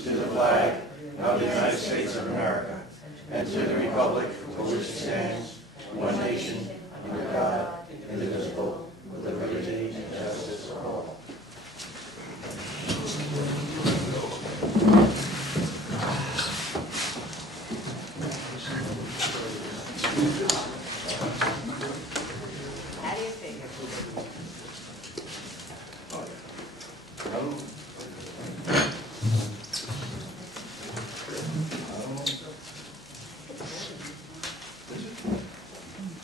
allegiance to the flag of the United States of America and to the republic for which it stands, one nation, under God, indivisible, with liberty and justice for all. How do you figure?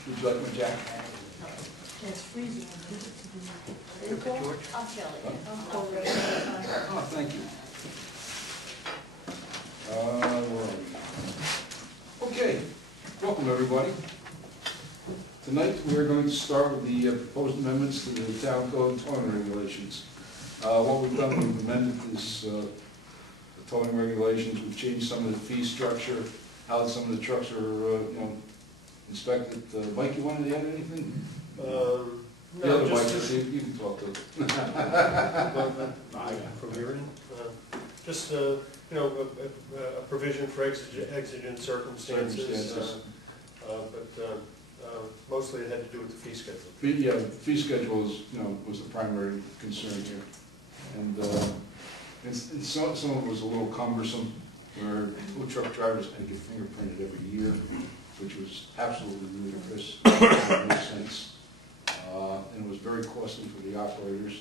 Would you like my jacket? It's freezing. I'll chill it. Oh, thank you. Where are we? Okay, welcome everybody. Tonight we are going to start with the proposed amendments to the town code towing regulations. What we've done, we've amended this the towing regulations. We've changed some of the fee structure, how some of the trucks are inspected. Mike, you wanted to add anything? The other Mike, you can talk to them. From here, just a provision for exigent circumstances, but mostly it had to do with the fee schedule. Yeah, the fee schedule is, was the primary concern here, and some of it was a little cumbersome, where tow truck drivers had to get fingerprinted every year, which was absolutely ludicrous. It didn't make sense. And it was very costly for the operators.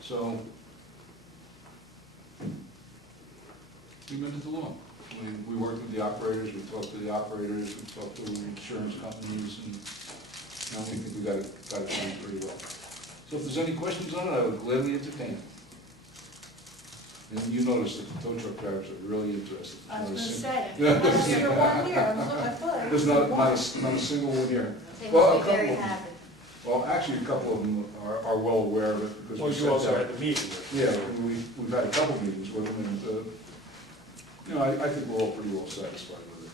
So we amended the law. We worked with the operators, we talked to the operators, we talked to the insurance companies, and we think we got it done pretty well. So if there's any questions on it, I would gladly entertain them. And you notice that the tow truck drivers are really interested. I was going to say, Yeah. after 1 year, I thought. There's not a single one here. They Well, must be very happy. Well, actually, a couple of them are well aware of it, because Well, we you said also that. had the meeting. Yeah, we've had a couple meetings with them, and, I think we're all pretty well satisfied with it.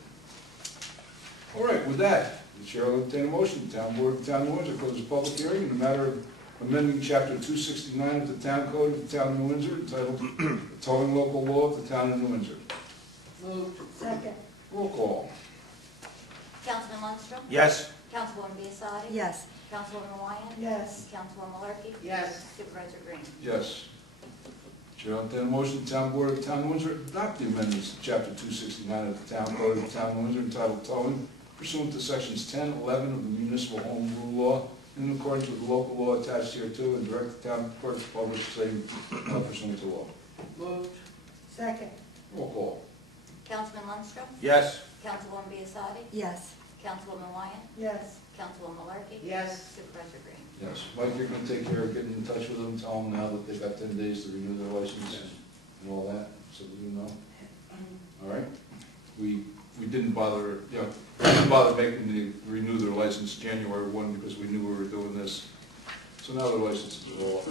All right, with that, the chair will entertain a motion. The town board of the town of New Windsor closes the public hearing in the matter of amending chapter 269 of the town code of the town of New Windsor, entitled Towing Local Law of the town of New Windsor. Moved. Second. Roll call. Councilman Lundstrom? Yes. Councilwoman Biassadi? Yes. Councilwoman Wyan? Yes. Councilwoman Malarkey? Yes. Supervisor Green? Yes. Chair will entertain a motion. The town board of the town of Windsor adopt the amendments to chapter 269 of the town code of the town of Windsor, entitled Towing, pursuant to sections 10, 11 of the municipal home rule law, in accordance with the local law attached hereto, and direct the town clerk to publish the same pursuant to law. Moved. Second. Roll call. Councilman Lundstrom? Yes. Councilwoman Biassadi? Yes. Councilwoman Wyan? Yes. Councilwoman Malarkey? Yes. Supervisor Green? Yes. Mike, you're going to take care of getting in touch with them, tell them now that they've got 10 days to renew their license and all that, so that you know. All right? We didn't bother, making them renew their license January 1 because we knew we were doing this. So now their licenses are all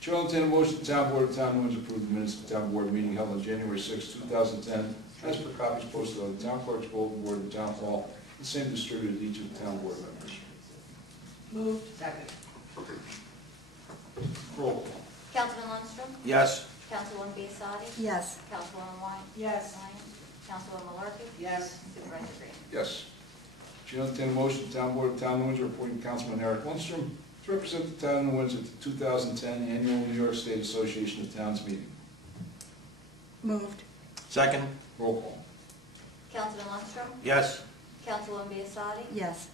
Chair will entertain a motion. The town board of the town of Windsor approve the minutes of the town board meeting held on January 6, 2010, as per copies posted on the town clerk's bulletin board in the town hall, the same distributed to each of the town board members. Moved. Second. Roll call. Councilman Lundstrom? Yes. Councilwoman Biassadi? Yes. Councilwoman Wyan? Yes. Councilwoman Malarkey? Yes. Supervisor Green? Yes. Chair will entertain a motion. The town board of the town of Windsor appointing Councilman Eric Lundstrom to represent the town of Windsor at the 2010 Annual New York State Association of Towns meeting. Moved. Second. Roll call. Councilman Lundstrom? Yes. Councilwoman Biassadi? Yes.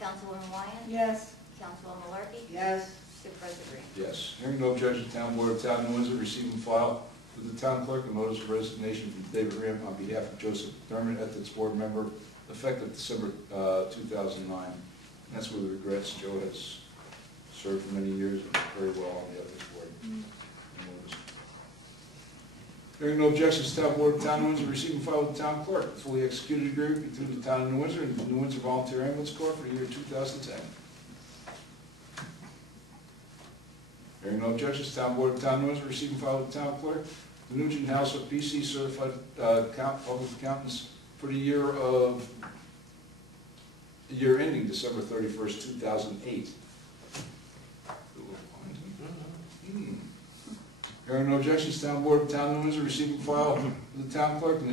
Councilwoman Wyan? Yes. Councilwoman Malarkey? Yes. Supervisor Green? Yes. Hearing no objection, the town board of the town of Windsor receive and file with the town clerk a notice of resignation from David Ram on behalf of Joseph Dermott, ethics board member, effective December 2009. And that's with regrets. Joe has served for many years and very well on the ethics board. Hearing no objections, the town board of the town of Windsor receive and file with the town clerk a fully executed agreement between the town of New Windsor and the New Windsor Volunteer Ambulance Corps for the year 2010. Hearing no objections, the town board of the town of New Windsor receive and file with the town clerk the Nugent House of PC certified public accountants for the year ending December 31st, 2008. Hearing no objections, Town Board of Town of Windsor receiving file of the Town Clerk an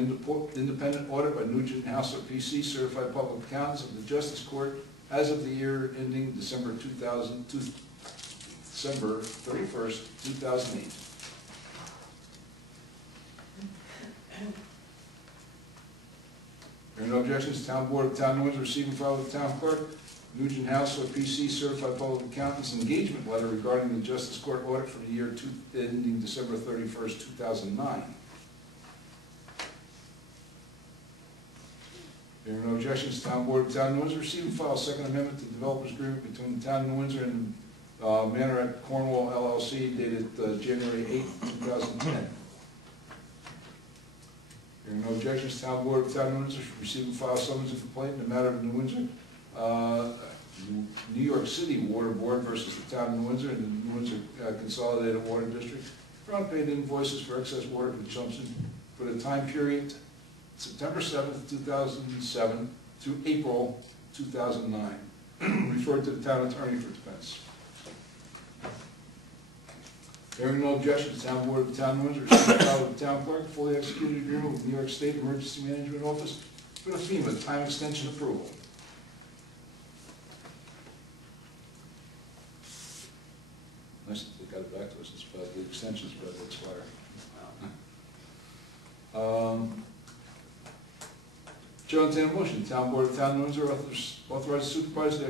independent audit by Nugent House of PC, certified public accountants of the Justice Court as of the year ending December 31st, 2008. Hearing no objections, Town Board of Town of Windsor receiving file of the Town Clerk, Nugent House or PC Certified Public Accountants engagement letter regarding the Justice Court audit for the year ending December 31st, 2009. Hearing no objections, Town Board of Town of Windsor receiving file second amendment to developers agreement between the Town of Windsor and Manor at Cornwall LLC dated January 8th, 2010. Hearing no objections, Town Board of Town of Windsor receiving file summons and complaint in the matter of New Windsor, New York City Water Board versus the Town of New Windsor and the New Windsor Consolidated Water District for unpaid invoices for excess water consumption for the time period September 7th, 2007 to April 2009. Referred to the Town Attorney for defense. Hearing no objections, Town Board of the Town of Windsor receiving file with the Town Clerk fully executed agreement with New York State Emergency Management Office for the FEMA time extension approval. Nice that they got it back to us, it's about the extension's about to expire. Chair will entertain a motion. Town Board of Town of Windsor authorize the supervisor to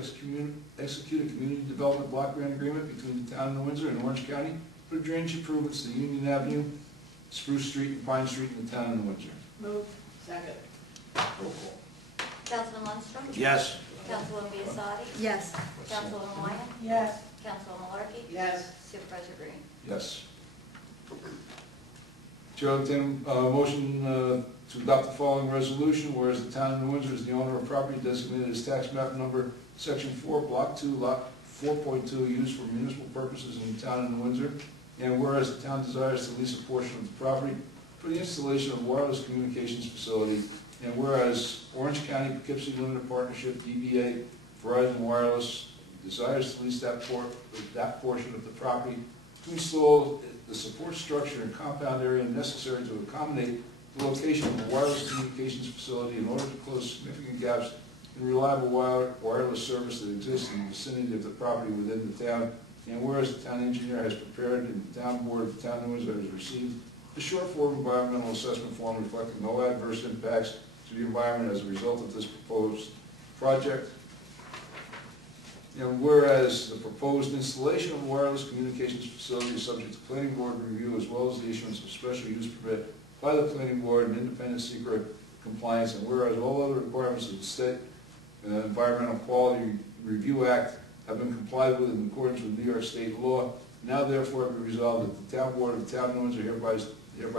execute a community development block grant agreement between the Town of Windsor and Orange County for drainage improvements to Union Avenue, Spruce Street, and Pine Street in the Town of Windsor. Move. Second. Roll call. Councilman Lundstrom? Yes. Councilwoman Biassadi? Yes. Councilwoman Wyatt? Yes. Councilwoman Malarkey? Yes. Supervisor Green? Yes. Chair will entertain a motion to adopt the following resolution, whereas the Town of New Windsor is the owner of property designated as tax map number Section 4, Block 2, Lot 4.2, used for municipal purposes in the Town of New Windsor, and whereas the town desires to lease a portion of the property for the installation of a wireless communications facility, and whereas Orange County Poughkeepsie Limited Partnership, DBA Verizon Wireless, desires to lease that portion of the property to install the support structure and compound area necessary to accommodate the location of a wireless communications facility in order to close significant gaps in reliable wireless service that exists in the vicinity of the property within the town, and whereas the town engineer has prepared and the Town Board of the Town of Windsor has received a short form environmental assessment form reflecting no adverse impacts to the environment as a result of this proposed project. And whereas the proposed installation of a wireless communications facility is subject to planning board review as well as the issuance of special use permit by the planning board and independent secret compliance, and whereas all other requirements of the State Environmental Quality Review Act have been complied with in accordance with New York State law, now therefore be resolved that the Town Board of the Town of Windsor hereby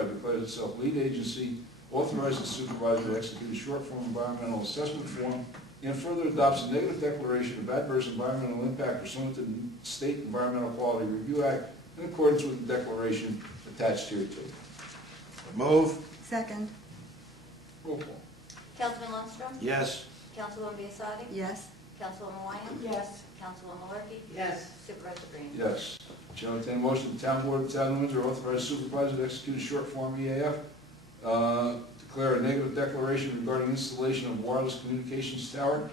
declares itself lead agency, authorizes the supervisor to execute a short form environmental assessment form, and further adopts a negative declaration of adverse environmental impact pursuant to the State Environmental Quality Review Act in accordance with the declaration attached hereto. Move. Second. Roll call. Councilman Lundstrom? Yes. Councilwoman Biassadi? Yes. Councilwoman Wyatt? Yes. Councilwoman Malarkey? Yes. Supervisor Green? Yes. Chair will entertain a motion, the Town Board of the Town of Windsor authorize supervisor to execute a short form EAF, declare a negative declaration regarding installation of wireless communications tower,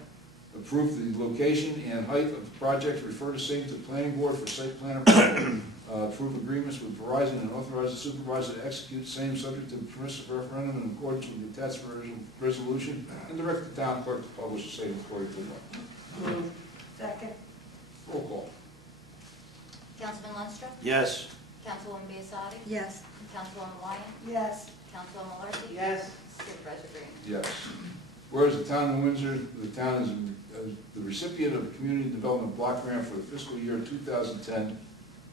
approve the location and height of the project, refer the same to the planning board for site plan approval, approve agreements with Verizon, and authorize the supervisor to execute the same subject to the permissive referendum in accordance with the attached resolution, and direct the town clerk to publish the same according to law. Move. Second. Roll call. Councilman Lundstrom? Yes. Councilwoman Biassadi? Yes. Councilwoman Wyatt? Yes. Councilwoman Malarkey? Yes. Supervisor Green? Yes. Whereas the Town of Windsor, the town is the recipient of a community development block grant for the fiscal year 2010,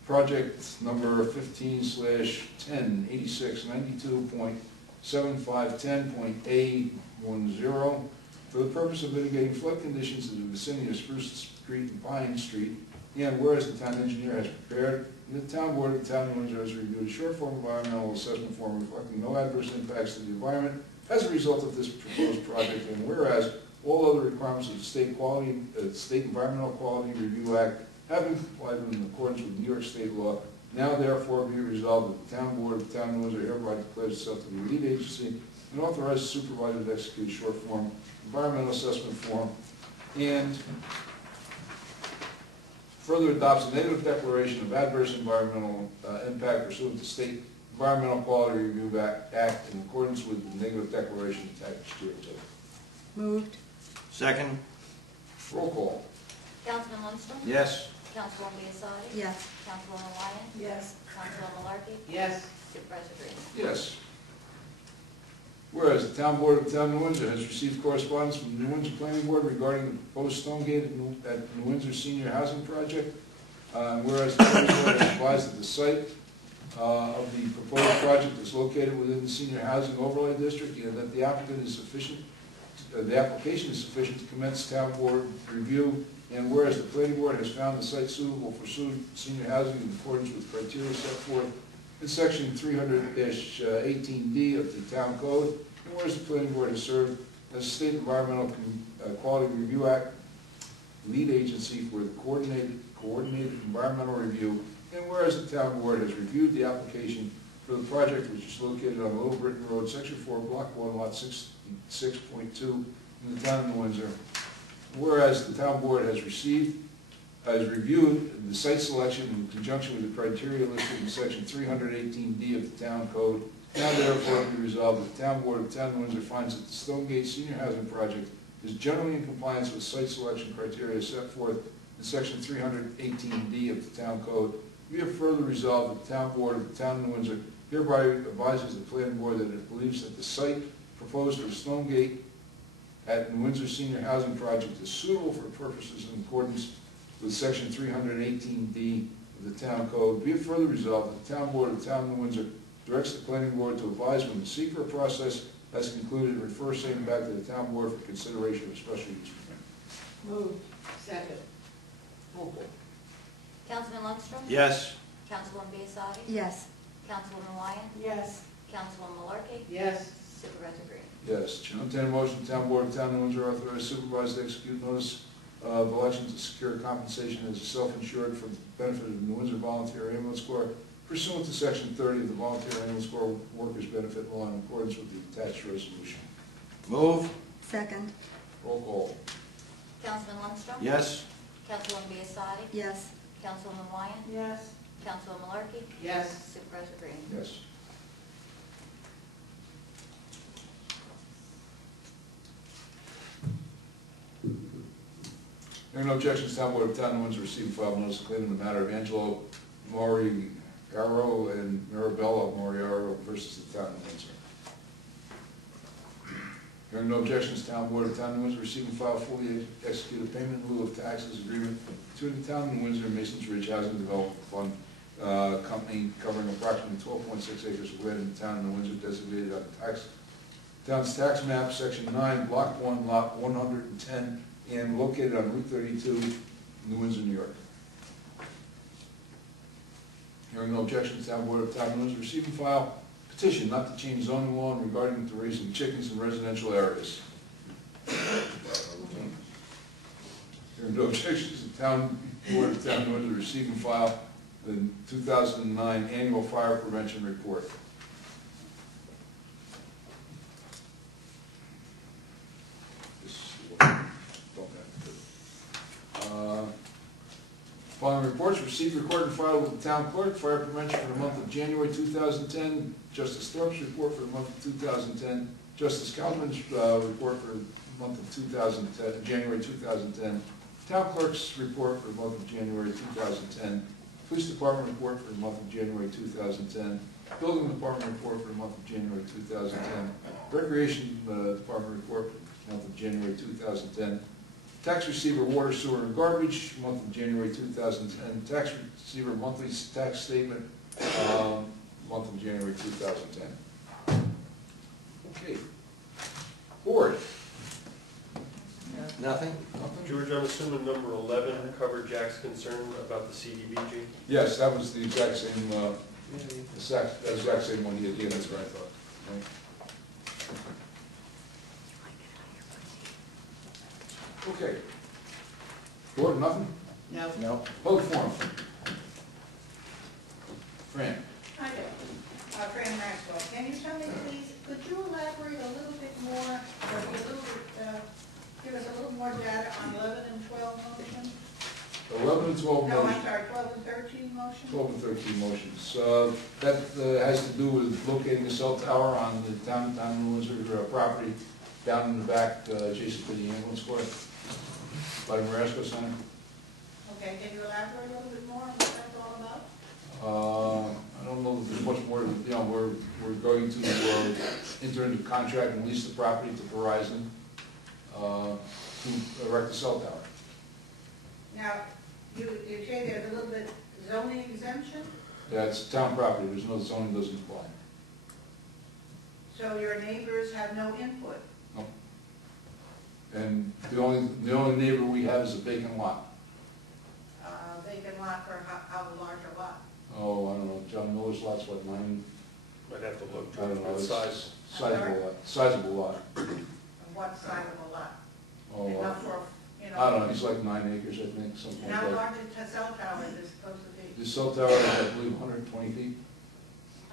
project number 15/108692.7510.A10, for the purpose of mitigating flood conditions in the vicinity of Spruce Street and Pine Street, and whereas the town engineer has prepared and the Town Board of the Town of Windsor has reviewed a short form environmental assessment form reflecting no adverse impacts to the environment as a result of this proposed project, and whereas all other requirements of the State Environmental Quality Review Act have been complied with in accordance with New York State law, Now therefore be resolved that the town board of the town of Windsor hereby declares itself to be the lead agency and authorizes the supervisor to execute short form environmental assessment form, and further adopts a negative declaration of adverse environmental impact pursuant to state Environmental Quality Review Act in accordance with the negative declaration attached to it. Moved. Second. Roll call. Councilman Lindstrom? Yes. Councilwoman Biassadi? Yes. Councilwoman Wyatt? Yes. Councilwoman Malarkey? Yes. Supervisor Green? Yes. Whereas the town board of the town of New Windsor has received correspondence from the New Windsor Planning Board regarding the proposed stone gate at New Windsor Senior Housing Project. Whereas the planning board has advised that the site of the proposed project is located within the senior housing overlay district, and that the applicant is sufficient, the application is sufficient to commence town board review. And whereas the planning board has found the site suitable for senior housing in accordance with criteria set forth in section 300-18D of the town code, and whereas the planning board has served as a state environmental quality review act lead agency for the coordinated environmental review, and whereas the town board has reviewed the application for the project, which is located on Little Britain Road, section 4, block 1, lot 66.2 in the town of New Windsor. Whereas the town board has reviewed the site selection in conjunction with the criteria listed in section 318D of the town code, now therefore be resolved that the town board of the town of Windsor finds that the Stonegate Senior Housing Project is generally in compliance with site selection criteria set forth in section 318D of the town code. We have further resolved that the town board of the town of New Windsor hereby advises the planning board that it believes that the site proposed for Stonegate at New Windsor Senior Housing Project is suitable for purposes in accordance with section 318D of the town code. Be it further resolved that the town board of the town of New Windsor directs the planning board to advise when the secret process has concluded and refer same back to the town board for consideration of special use permit. Moved. Second. Roll call. Councilman Lindstrom? Yes. Councilwoman Biassadi? Yes. Councilwoman Wyatt? Yes. Councilwoman Malarkey? Yes. Supervisor Green? Yes. Chair will entertain a motion, the town board of the town of New Windsor authorize supervisor to execute notice of election to secure compensation as a self-insured for the benefit of the New Windsor Volunteer Ambulance Corps pursuant to section 30 of the Volunteer Ambulance Corps Workers' Benefit Law in accordance with the attached resolution. Move. Second. Roll call. Councilman Lindstrom? Yes. Councilwoman Biassadi? Yes. Councilwoman Wyatt? Yes. Councilwoman Malarkey? Yes. Supervisor Green? Yes. Hearing no objections, town board of town of Windsor received and filed notice of claim in the matter of Angelo Moriaro and Marabella Moriaro versus the town of Windsor. Hearing no objections, town board of town of Windsor received and filed fully executed payment in lieu of taxes agreement between the town of Windsor and Masons Ridge Housing Development Fund Company covering approximately 12.6 acres of land in the town of Windsor designated on the town's tax map, section 9, block 1, lot 110, and located on Route 32, New Windsor, New York. Hearing no objections, town board of town of Windsor receive and file petition not to change zoning law regarding to raising chickens in residential areas. Hearing no objections, the town board of town of Windsor receive and file the 2009 annual fire prevention report. Following reports received, recorded, and filed with the town clerk. Fire prevention for the month of January 2010. Justice Thorpe's report for the month of 2010. Justice Kalman's report for the month of 2010, January 2010. Town clerk's report for the month of January 2010. Police department report for the month of January 2010. Building department report for the month of January 2010. Recreation department report for the month of January 2010. Tax receiver, water, sewer, and garbage, month of January 2010. Tax receiver monthly tax statement, month of January 2010. Okay. Board. Nothing? George, I'm assuming number 11 covered Jack's concern about the CDBG? Yes, that was the exact same, exact same one he had given, that's what I thought. Right. Okay. Board, nothing? No. No. Public forum. Fran? Hi there, Fran Maxwell. Can you tell me, please, could you elaborate a little bit more, or be a little bit, give us a little more data on 11 and 12 motion? 11 and 12 No, motions. I'm sorry, 12 and 13 motion? 12 and 13 motions. That has to do with locating a cell tower on the town of Windsor property down in the back adjacent to the ambulance corps by the Marasco Center. Okay, can you elaborate a little bit more on what that's all about? I don't know if there's much more, we're going to enter into contract and lease the property to Verizon to erect a cell tower. Now, you say there's a little bit zoning exemption, Yeah, it's town property, there's no zoning doesn't apply. so your neighbors have no input. And the only neighbor we have is a vacant lot. Vacant lot for how large a lot? Oh, I don't know, John Miller's lot's what, 9? I'd have to look. I don't know, it's Size. sizable lot. And what size of a lot? Oh, Enough for, you know? I don't know, it's like 9 acres, I think, something And like how that. large a cell tower is this supposed to be? The cell tower is, I believe, 120 feet.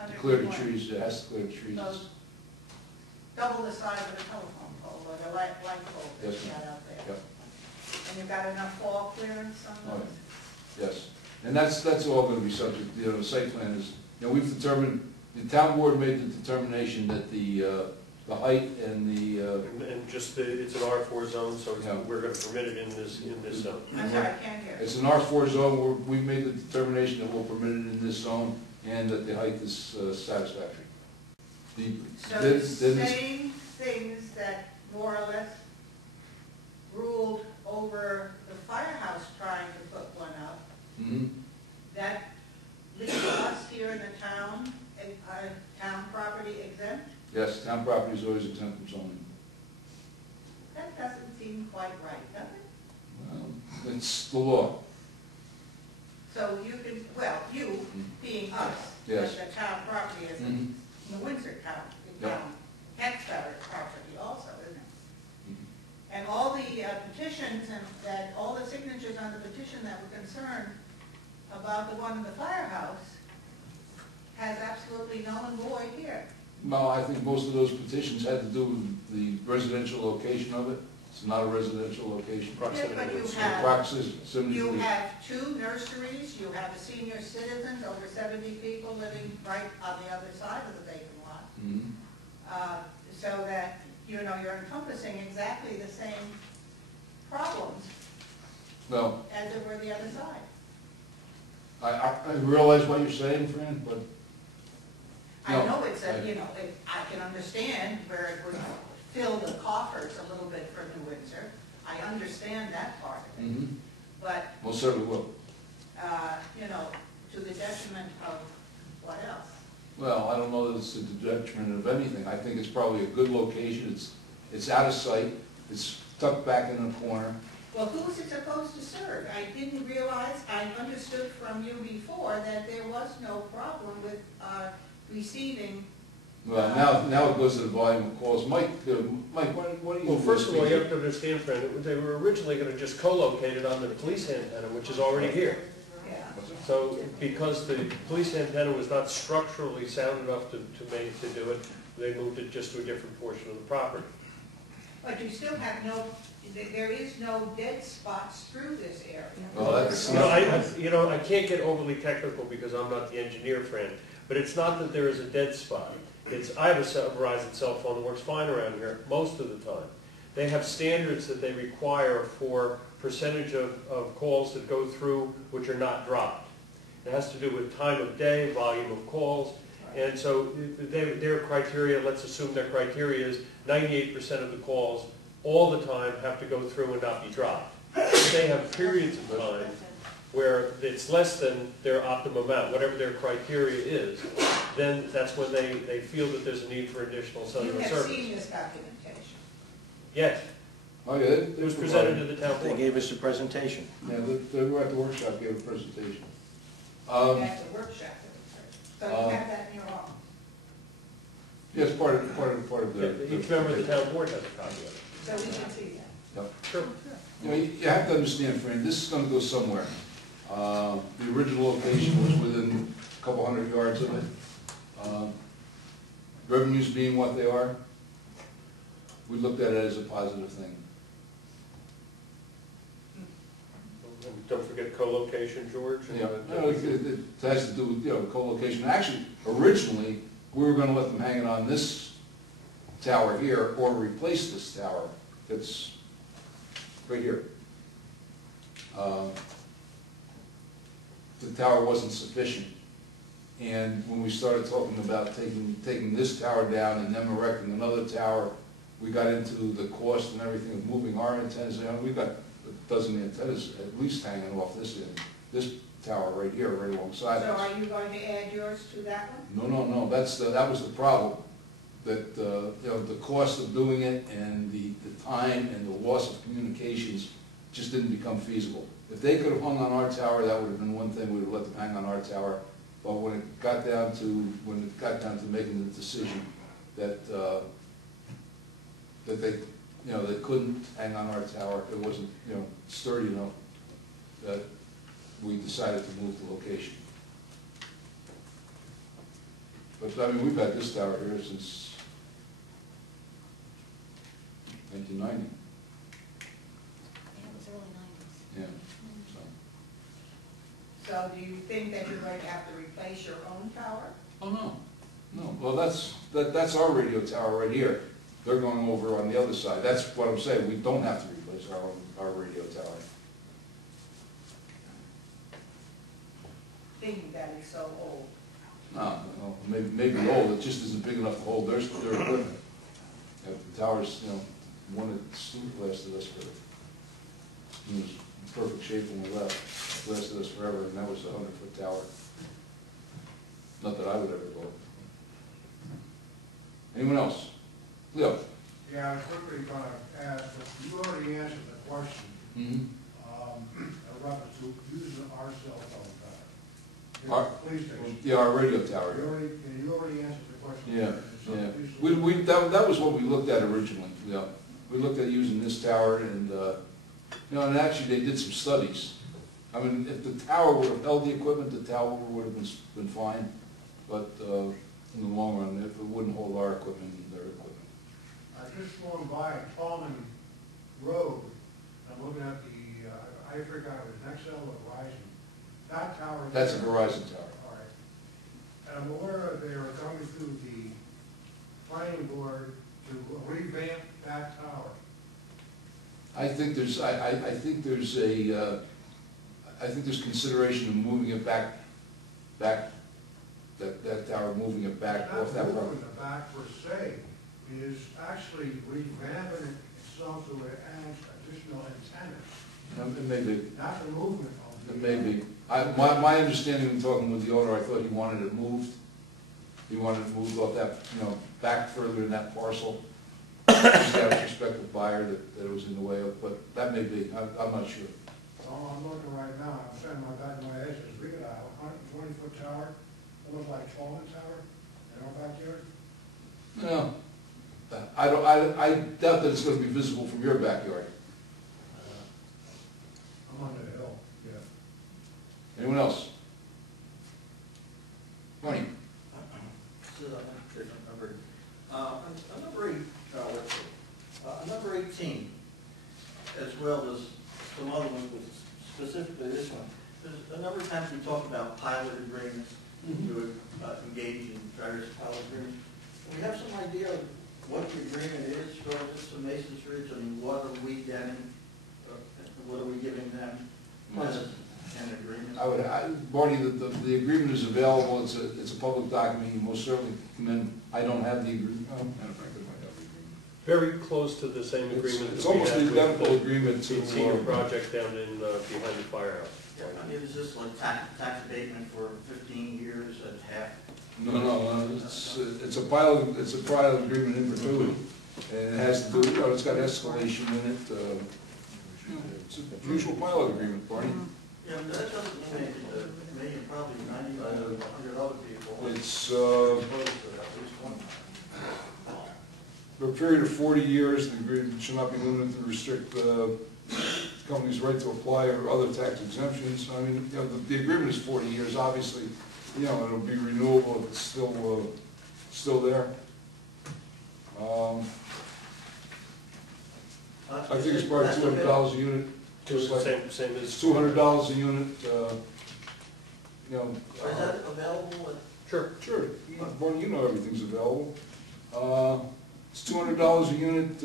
To clear the 120. trees, it has to clear the trees. So double the size of the telephone pole or the light pole that Yes, you ma'am. got out there? Yep. And you've got enough fall clearance on Oh, those? Yes, and that's all gonna be subject, the site plan is, we've determined, the town board made the determination that the height and the, And just, it's an R4 zone, so Yeah. we're gonna permit it in this zone. I'm sorry, I can't hear. it's an R4 zone, we've made the determination that we'll permit it in this zone, and that the height is satisfactory. So Then- the then this- same things that more or less ruled over the firehouse trying to put one up, Mhm. that leaves us here in the town, town property exempt? Yes, town property is always exempt from zoning. That doesn't seem quite right, does it? Well, it's the law. So you can, well, you being us, Yes. the town property is Mhm. the Windsor town, the Yeah. town taxpayer property also, isn't it? Mhm. And all the petitions and that, all the signatures on the petition that were concerned about the one in the firehouse has absolutely null and void here. Well, I think most of those petitions had to do with the residential location of it. It's not a residential location. Proximity But you was- have, Proximity. you have 2 nurseries, you have a senior citizens, over 70 people living right on the other side of the vacant lot. Mhm. So that, you're encompassing exactly the same problems Well, as there were the other side. I realize what you're saying, Fran, but I No, know it's I- I can understand where it would fill the coffers a little bit for New Windsor. I understand that part of it. But, most certainly will. to the detriment of what else? Well, I don't know that it's to the detriment of anything. I think it's probably a good location. It's out of sight. It's tucked back in the corner. Well, who is it supposed to serve? I didn't realize, I understood from you before that there was no problem with receiving. Well, now it goes to the volume of calls. Mike, what do you? Well, first of all, you have to understand, Fran, they were originally gonna just co-locate it on the police antenna, which is already here. Yeah. So, because the police antenna was not structurally sound enough to do it, they moved it just to a different portion of the property. But you still have there is no dead spots through this area. Well, that's I can't get overly technical because I'm not the engineer, Fran, but it's not that there is a dead spot. I have a Verizon cell phone that works fine around here most of the time. They have standards that they require for percentage of calls that go through which are not dropped. It has to do with time of day, volume of calls, and so their criteria, let's assume their criteria is 98% of the calls all the time have to go through and not be dropped. If they have periods of time where it's less than their optimum amount, whatever their criteria is, then that's when they feel that there's a need for additional You cellular have service. seen this documentation. Yes, Oh, yeah. it was presented to the town They board. gave us a presentation. Yeah, they were at the workshop, gave a presentation. At the workshop. So you have that in your office. Yes, part of the. Each member of the town board has a copy of it. So we can see that. Yep. Sure. You have to understand, Fran, this is gonna go somewhere. The original location was within a couple hundred yards of it. Revenues being what they are, we looked at it as a positive thing. And don't forget co-location, George. and, Yeah, no, it has to do with, co-location. Actually, originally, we were gonna let them hang it on this tower here, or replace this tower that's right here. The tower wasn't sufficient. And when we started talking about taking this tower down and them erecting another tower, we got into the cost and everything of moving our antennas. We've got a dozen antennas at least hanging off this tower right here, right alongside So us. are you going to add yours to that one? No, that was the problem. That, the cost of doing it and the time and the loss of communications just didn't become feasible. If they could have hung on our tower, that would have been one thing, we would have let them hang on our tower. But when it got down to making the decision that, that they, they couldn't hang on our tower, it wasn't, sturdy enough, that we decided to move the location. But, I mean, we've had this tower here since 1990, Yeah, it was early 90s. yeah, so. So do you think that you're going to have to replace your own tower? Oh, no, well, that's our radio tower right here. They're going over on the other side. That's what I'm saying, we don't have to replace our radio tower. Thinking that it's so old. No, maybe old, it just isn't big enough to hold their equipment. The tower's, one that Steve lasted us for, it was in perfect shape when we left. It lasted us forever, and that was a 100-foot tower. Not that I would ever go. Anyone else? Leo? Yeah, I was quickly going to ask, but you already answered the question, Mm-hmm. in reference to using our cell phone tower. Our- Police station. Yeah, our radio tower. You already answered the question. Yeah, So yeah. please- That was what we looked at originally, yeah. We looked at using this tower and, and actually they did some studies. I mean, if the tower would have held the equipment, the tower would have been fine. But, in the long run, if it wouldn't hold our equipment, their equipment. I just going by Tallman Road, I'm looking at the, I forgot it was Nexel or Verizon. That tower. That's a Verizon tower. All right. And I'm aware they are going through the planning board to revamp that tower. I think there's, I think there's a, I think there's consideration of moving it back, that tower, moving it back off that Not property. moving it back per se, is actually revamping it itself so it adds additional antennas, It may be, not the movement of it the. may be. My understanding in talking with the owner, I thought he wanted it moved. He wanted it moved off that, back further in that parcel. He's got a prospective buyer that it was in the way of, but that may be, I'm not sure. Oh, I'm looking right now, I'm saying my back of my head is real, a 120-foot tower, it looks like Tallman Tower, in our backyard. No, I doubt that it's gonna be visible from your backyard. I'm under the hill, yeah. Anyone else? Tony? This is a different number. On number 18, as well as some other ones, but specifically this one, there's a number of times we talk about pilot agreements, to engage in various pilot agreements. Do we have some idea of what the agreement is for this Mason's Ridge? I mean, what are we getting, what are we giving them as an agreement? Barney, the agreement is available, it's a public document, you most certainly come in. I don't have the agreement. Oh, matter of fact, I might have the agreement. Very close to the same agreement. It's that we almost had the with identical agreement to. Senior project down in, behind the firehouse. Yeah, I mean, is this like tax abatement for 15 years at half? No, it's a pilot agreement in perpetuity, and it has to do, it's got escalation in it. It's a usual pilot agreement, Barney. Yeah, but that doesn't mean anything to me and probably 99 to 100 other people. It's, Opposed to at least one. for a period of 40 years, the agreement shall not be limited to restrict the company's right to apply or other tax exemptions. I mean, the agreement is 40 years, obviously. you know, it'll be renewable if it's still there. I think it's probably $200 a unit, just like, Same as. it's $200 a unit, you know. Is that available at? Sure. Sure, well, you know everything's available. It's $200 a unit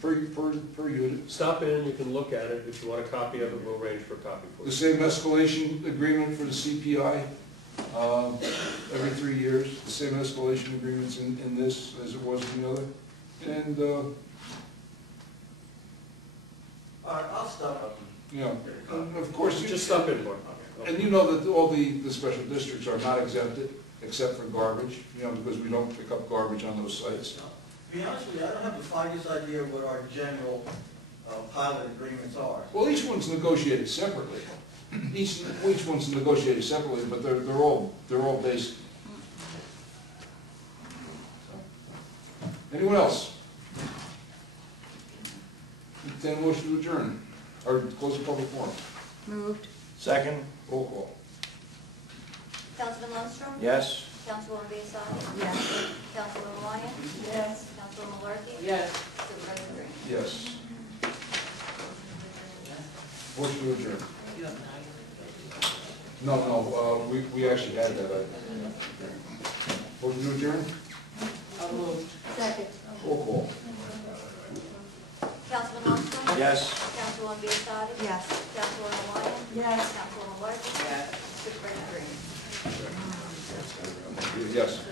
per unit. Stop in, you can look at it. If you want a copy of it, we'll arrange for a copy for The you. same escalation agreement for the CPI, every 3 years. The same escalation agreements in this as it was in the other. And, All right, I'll stop up. you know, and of course, Just stop in, Mark. and you know that all the special districts are not exempted, except for garbage, you know, because we don't pick up garbage on those sites. To be honest with you, I don't have the foggiest idea what our general pilot agreements are. Well, each one's negotiated separately. Each one's negotiated separately, but they're all basic. Anyone else? Entertain a motion to adjourn, or close the public forum. Moved. Second? Roll call. Councilman Lundstrom? Yes. Councilwoman Biassiata? Yes. Councilwoman Wyatt? Yes. Councilwoman Malarkey? Yes. Supervisor Green? Yes. Motion to adjourn. No, we actually had that. Motion to adjourn? Second. Roll call. Councilman Lundstrom? Yes. Councilwoman Biassiata? Yes. Councilwoman Wyatt? Yes. Councilwoman Malarkey? Supervisor Green? Yes.